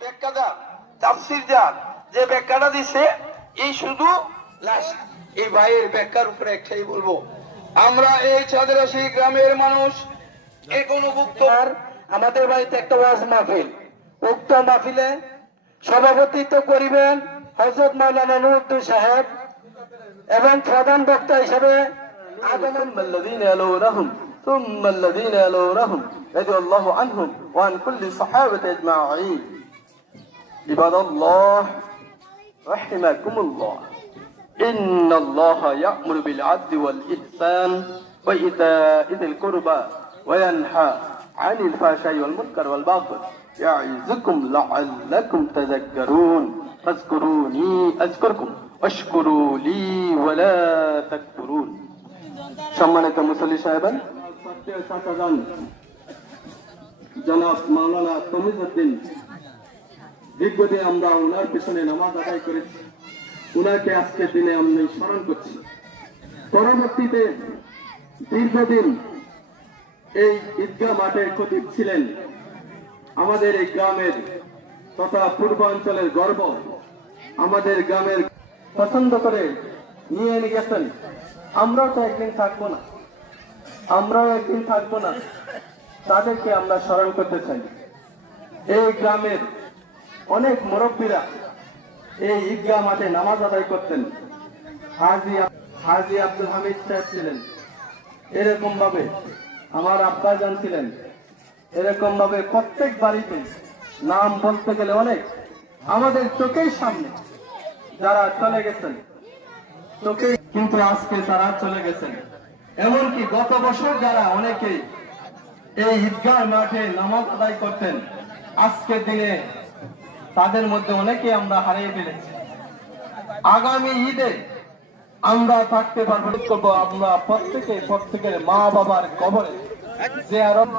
ব্যাখ্যাদার তাফসীরদার যে ব্যাখ্যাটা দিছে এই শুধু লাস্ট এই ভাইয়ের ব্যাখ্যার উপরে একটাই বলবো, আমরা এই চাঁদরাশি গ্রামের মানুষ এখনো ভুক্ত। আমাদের বাড়িতে একটা ওয়াজ মাহফিল, উক্ত মাহফিলে সভাপতিত্ব করিবেন হযরত মাওলানা নুরউদ্দিন সাহেব এবং প্রধান বক্তা হিসেবে ثم الذين يلونهم رضي الله عنهم وعن كل الصحابة أجمعين. عباد الله رحمكم الله، إن الله يأمر بالعدل والإحسان وإيتاء ذي القربى وينهى عن الفحشاء والمنكر والبغي يعظكم لعلكم تذكرون. فاذكروني أذكركم واشكروا لي ولا تكفرون. সম্মানিত মুসল্লি সাহেবান, জনাব মাওলানা তমিজউদ্দিন দীর্ঘদিন আমরা ওনার পিছনে নামাজ আদায় করেছি, ওনাকে আজকের দিনে আমি স্মরণ করছি। পরবর্তীতে দীর্ঘদিন এই ঈদগাহ মাঠের খতিব ছিলেন, আমাদের এই গ্রামের তথা পূর্বাঞ্চলের গর্ব, আমাদের গ্রামের পছন্দ করে নিয়ে গেছেন। আমরাও তো একদিন থাকবো না, তাদেরকে আমরা স্মরণ করতে চাই। এই গ্রামের অনেক মুরব্বীরা এই ঈদগাহ মাঠে নামাজ আদায় করতেন। হাজী আব্দুল হামিদ সাহেব ছিলেন, এরকম ভাবে আমার আব্বাজান ছিলেন, এরকম ভাবে প্রত্যেক বাড়িতে নাম বলতে গেলে অনেক আমাদের চোখের সামনে যারা চলে গেছেন, চোখে কিন্তু আজকে তারা চলে গেছেন। এমনকি গত বছর যারা অনেকে এই ঈদগাহ মাঠে নামাজ আদায় করতেন, আজকের দিনে তাদের মধ্যে অনেকে আমরা হারিয়ে ফেলেছি। আগামী ঈদে আমরা থাকতে পারবো, আমরা প্রত্যেকের মা বাবার কবরে জিয়ারত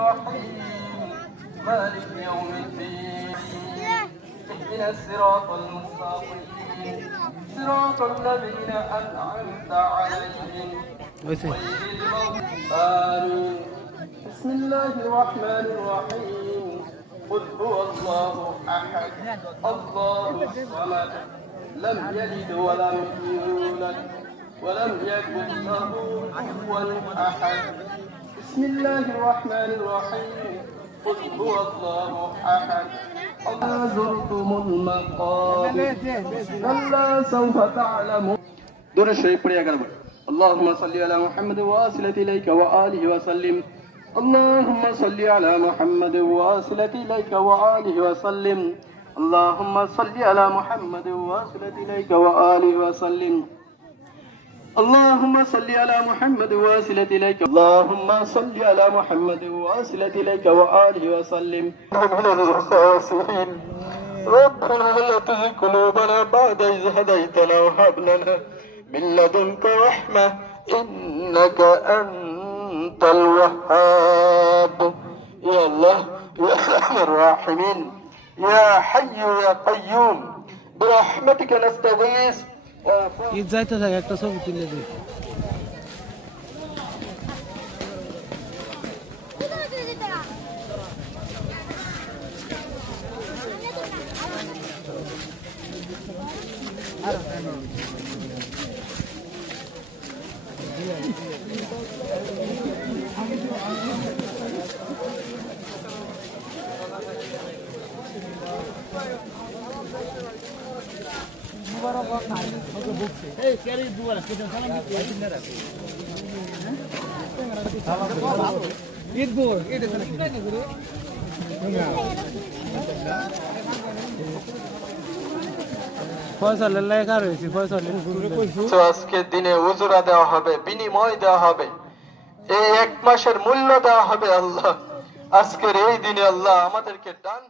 صراط الذين أنعمت عليهم آمين. بسم الله الرحمن الرحيم. قل هو الله أحد الله الصمد لم يلد ولم يولد ولم يكن له كفوا أحد. بسم الله الرحمن الرحيم. قل هو الله أحد زرتم المقابر كلا سوف تعلمون. دور الشريف پڑھیا کرو. اللهم صل على محمد واصلة إليك وآله وسلم. اللهم صل على محمد واصلة إليك وآله وسلم. اللهم صل على محمد واصلة إليك وآله وسلم. اللهم صل على محمد واصلة إليك. اللهم صل على محمد واصلة إليك وآله وسلم. ربنا لا تزغ قلوبنا بعد إذ هديتنا وهب لنا من لدنك رحمة إنك أنت الوهاب. يا الله يا أرحم الراحمين يا حي يا قيوم برحمتك نستغيث. ঈদ যাইতে থাকে একটা ছবি তুলে দিই। আজকের দিনে উজুরা দেওয়া হবে, বিনিময় দেওয়া হবে, এই এক মাসের মূল্য দেওয়া হবে। আল্লাহ আজকের এই দিনে আল্লাহ আমাদেরকে ডান